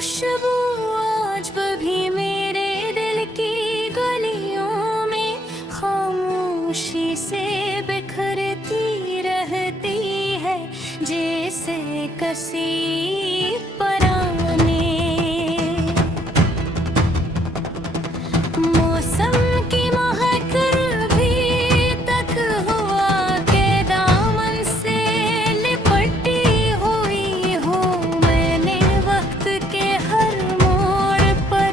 खुशबू आज भी मेरे दिल की गलियों में खामोशी से बिखरती रहती है, जैसे कसी पराने। मौसम की महक भी तक हुआ के दामन से लिपटी हुई हूँ। मैंने वक्त के हर मोड़ पर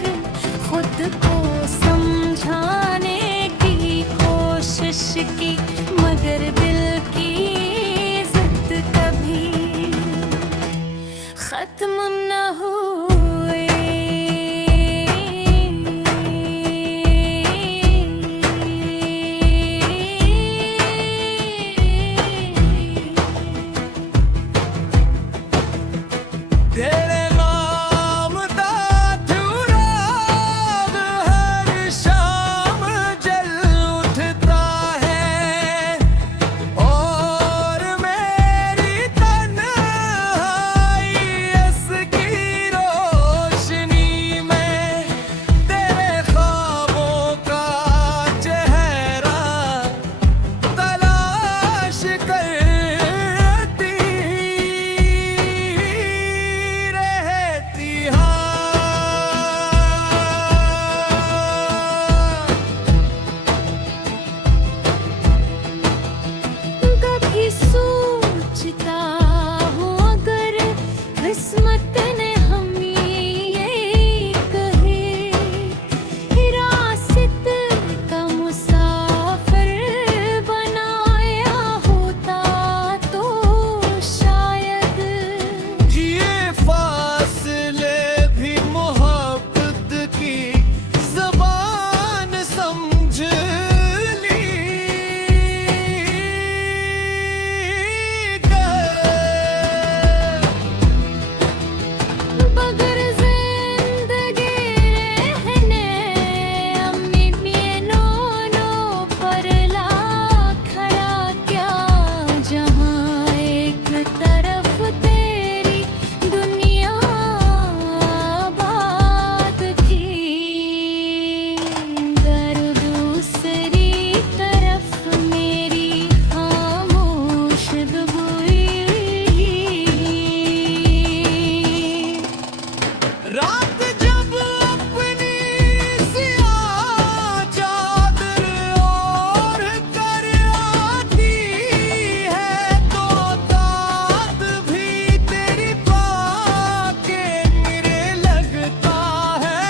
खुद को समझाने की कोशिश की, मगर दिल की इज्जत कभी खत्म न हुई। तेरे नाम दा धुराग हर शाम जल उठता है, और मेरी तन्हाई इसकी रोशनी में तेरे ख्वाबों का चेहरा तलाश करती रहती। कभी सोचता हूँ अगर किस्मत ने हमें ये कहे, हिरासत का मुसाफिर बनाया होता तो शायद ये फासले भी मोहब्बत की ज़बान समझ ली बगर जिंदगी रहने अम्मी पर ला खड़ा क्या, जहाँ एक तरफ तेरी दुनिया आबाद थी, गर दूसरी तरफ मेरी खामोश हुई। रात जब अपनी सियाह चादर ओढ़ कर आती है, तो दाद भी तेरी पाके मेरे लगता है।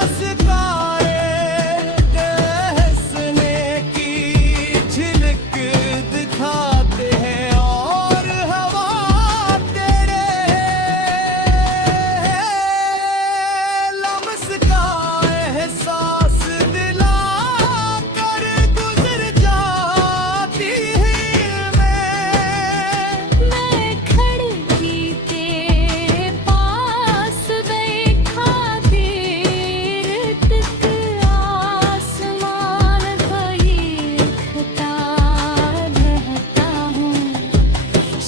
अस्कारे हंसने की झलक दिखाते हैं, और हवा तेरे लम्स का एहसास दिला कर गुजर जाती मैं खड़की के पास बैठा देर तक आसमान देखता रहता हूँ,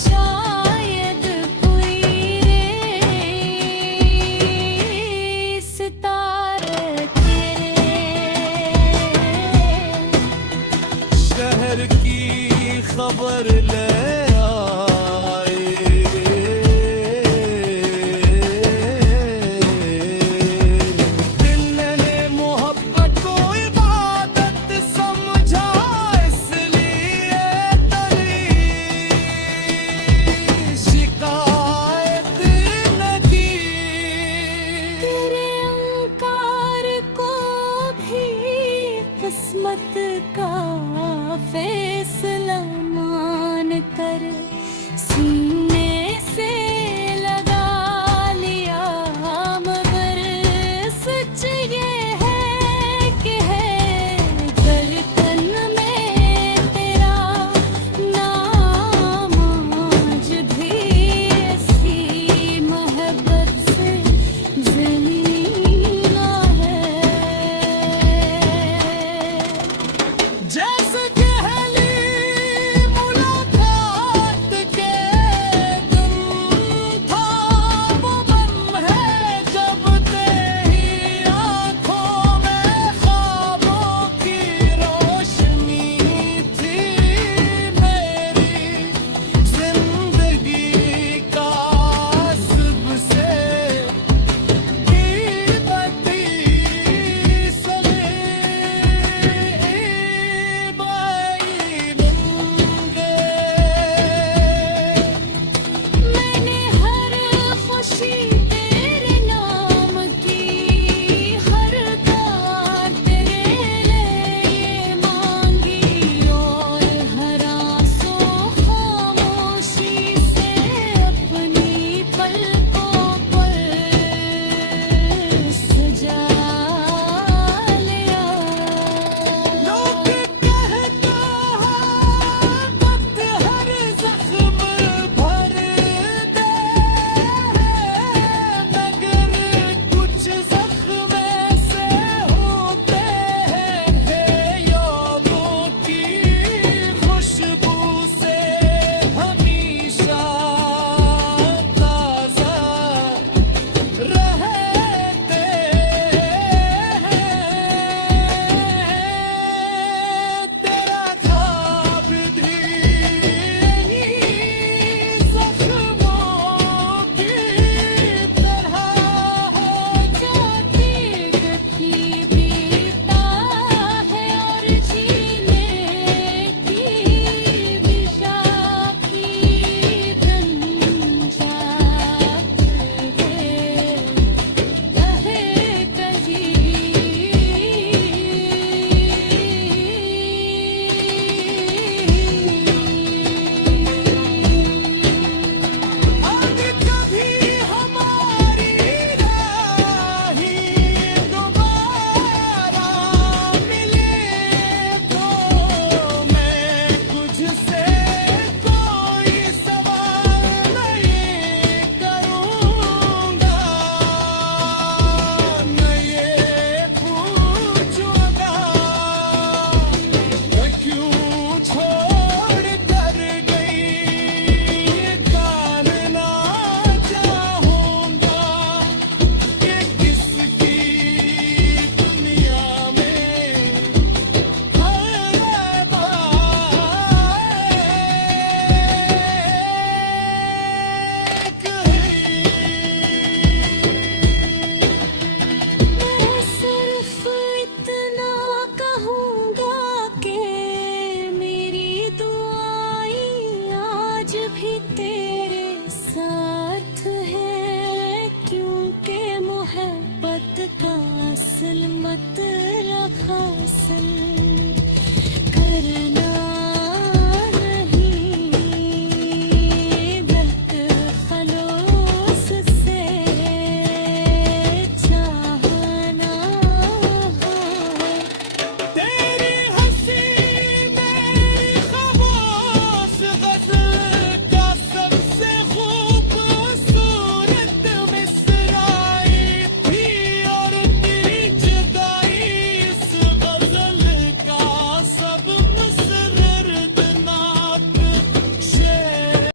शायद कोई सितारे शहर की खबर ले आए। दिल ने मोहब्बत को इबादत समझा, इसलिए तेरी शिकायत न की। तेरे अंकार को भी किस्मत का फैसला